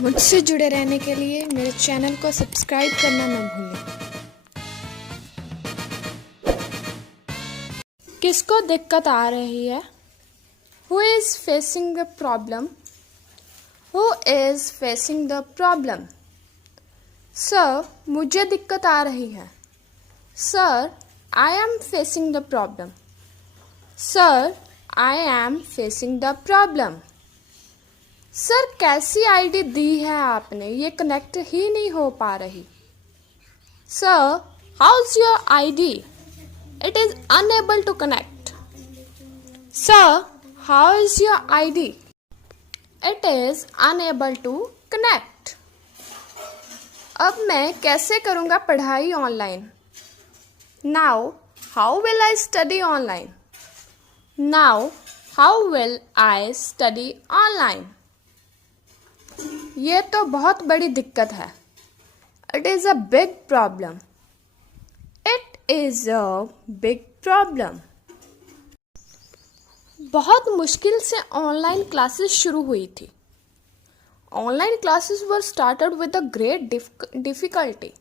मुझसे जुड़े रहने के लिए मेरे चैनल को सब्सक्राइब करना न भूलें। किसको दिक्कत आ रही है? Who is facing the problem? Who is facing the problem? Sir, मुझे दिक्कत आ रही है। Sir, I am facing the problem. Sir, I am facing the problem. Sir, कैसी आईडी दी है आपने? ये कनेक्ट ही नहीं हो पा रही। Sir, how's your ID? It is unable to connect. Sir, how is your ID? It is unable to connect. अब मैं कैसे करूँगा पढ़ाई online? Now, how will I study online? Now, how will I study online? ये तो बहुत बड़ी दिक्कत है। It is a big problem. It is a big problem. बहुत मुश्किल से ऑनलाइन क्लासेस शुरू हुई थी। Online classes were started with a great difficulty.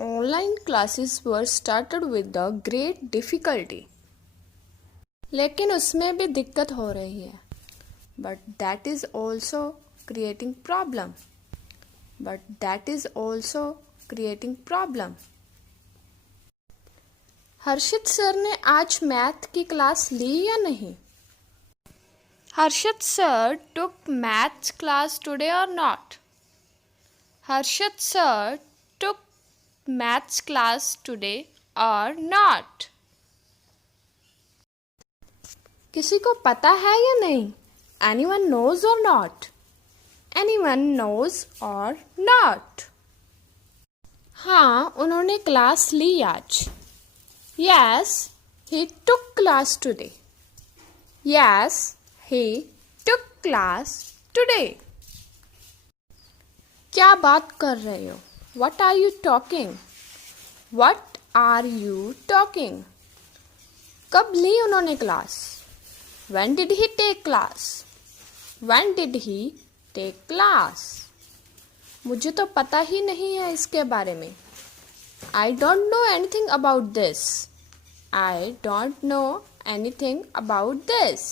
Online classes were started with a great difficulty. लेकिन उसमें भी दिक्कत हो रही है। But that is also creating problem. But that is also creating problem. Harshit sir ने आज मैथ की क्लास ली या नहीं? हर्षित सर टुक मैथ्स क्लास टुडे और not? Harshit sir took maths class today और नॉट? किसी को पता है या नहीं? Anyone knows or not? Anyone knows or not? हाँ, उन्होंने क्लास ली आज। Yes, he took class today. Yes, he took class today. क्या बात कर रहे हो? What are you talking? What are you talking? कब ली उन्होंने class? When did he take class? When did he take class? मुझे तो पता ही नहीं है इसके बारे में। I don't know anything about this. I don't know anything about this.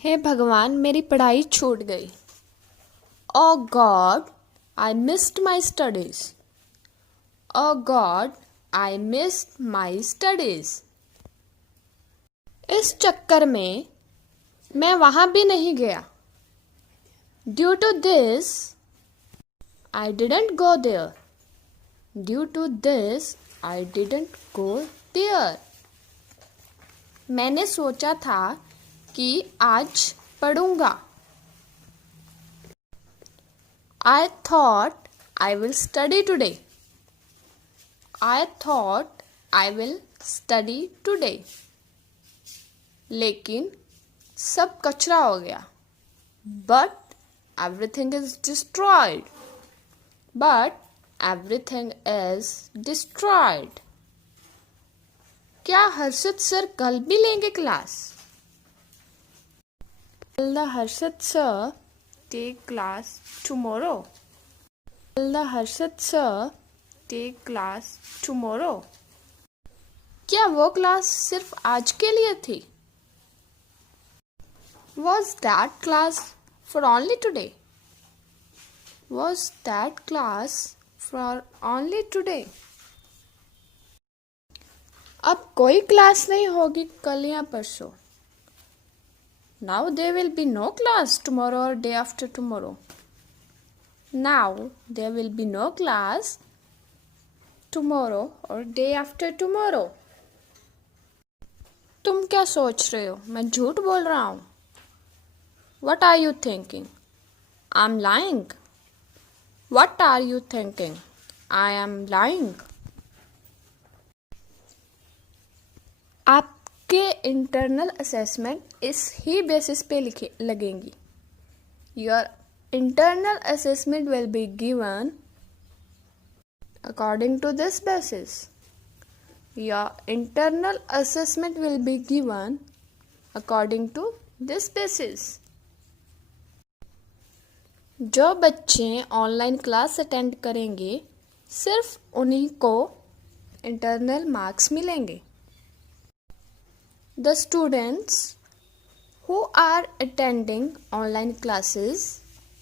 हे भगवान, मेरी पढ़ाई छूट गई। Oh God, I missed my studies. Oh God, I missed my studies. इस चक्कर में मैं वहां भी नहीं गया। Due to this, I didn't go there. Due to this, I didn't go there. मैंने सोचा था कि आज पढ़ूंगा। I thought I will study today. I thought I will study today. लेकिन सब कचरा हो गया। But everything is destroyed. But everything is destroyed. क्या हर्षित सर कल भी लेंगे class? Will the Harshit sir take class tomorrow? Will the Harshit sir take class tomorrow? क्या वो क्लास सिर्फ आज के लिए थी? Was that class for only today? Was that class for only today? अब कोई क्लास नहीं होगी कल या परसों। Now there will be no class tomorrow or day after tomorrow. Now there will be no class tomorrow or day after tomorrow. तुम क्या सोच रहे हो? मैं झूठ बोल रहा हूँ। What are you thinking? I'm lying. What are you thinking? I am lying. आपके इंटरनल असेसमेंट इस ही बेसिस पे लगेंगी। Your internal assessment will be given according to this basis. Your internal assessment will be given according to this basis. जो बच्चे online class attend करेंगे सिर्फ उन्हीं को इंटरनल मार्क्स मिलेंगे. The students who are attending online classes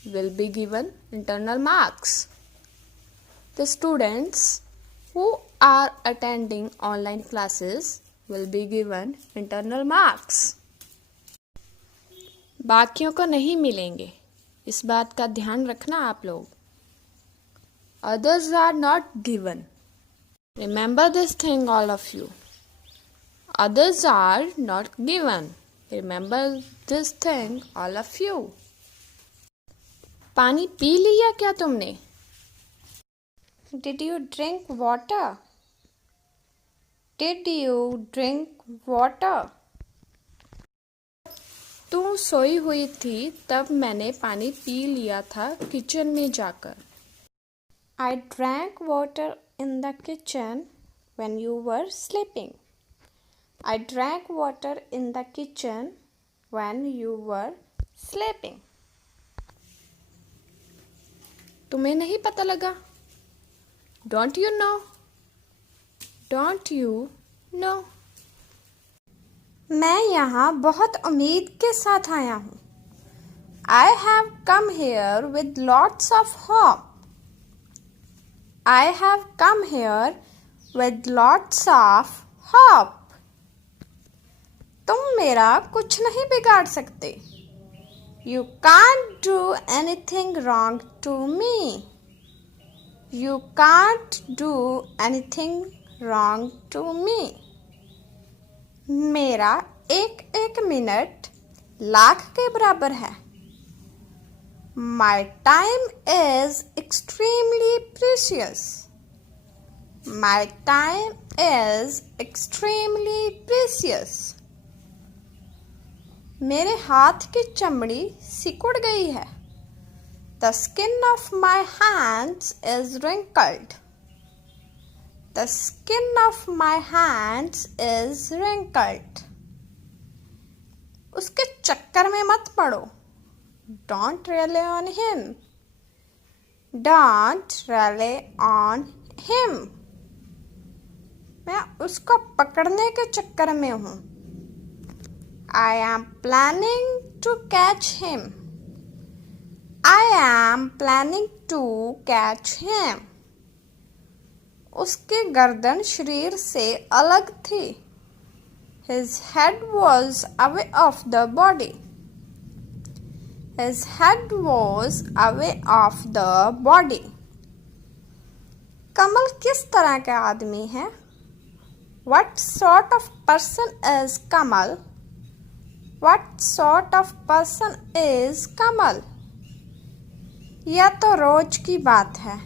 will be given internal marks. The students who are attending online classes will be given internal marks. बाकियों को नहीं मिलेंगे, इस बात का ध्यान रखना आप लोग. Others are not given. Remember this thing, all of you. Others are not given. Remember this thing, all of you. पानी पी लिया क्या तुमने? Did you drink water? Did you drink water? तू सोई हुई थी तब मैंने पानी पी लिया था किचन में जाकर. I drank water in the kitchen when you were sleeping. I drank water in the kitchen when you were sleeping. तुम्हें नहीं पता लगा? Don't you know? Don't you know? मैं यहाँ बहुत उम्मीद के साथ आया हूँ. I have come here with lots of hope. I have come here with lots of hope. तुम मेरा कुछ नहीं बिगाड़ सकते. You can't do anything wrong to me. You can't do anything wrong to me. मेरा एक एक मिनट लाख के बराबर है. My time is extremely precious. My time is extremely precious. मेरे हाथ की चमड़ी सिकुड़ गई है. The skin of my hands is wrinkled. The skin of my hands is wrinkled. उसके चक्कर में मत पड़ो. Don't rely on him. Don't rely on him. मैं उसको पकड़ने के चक्कर में हूँ. I am planning to catch him. I am planning to catch him. उसकी गर्दन शरीर से अलग थी. His head was away off the body. His head was away off the body. कमल किस तरह का आदमी है? What sort of person is Kamal? What sort of person is Kamal? यह तो रोज की बात है.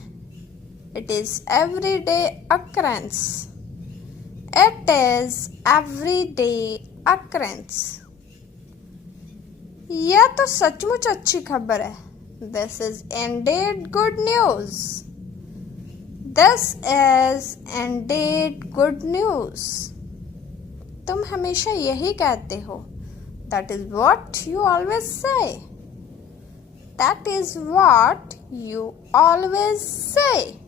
It is everyday occurrence. It is everyday occurrence. यह तो सचमुच अच्छी खबर है. This is indeed good news. This is indeed good news. तुम हमेशा यही कहते हो. That is what you always say. That is what you always say.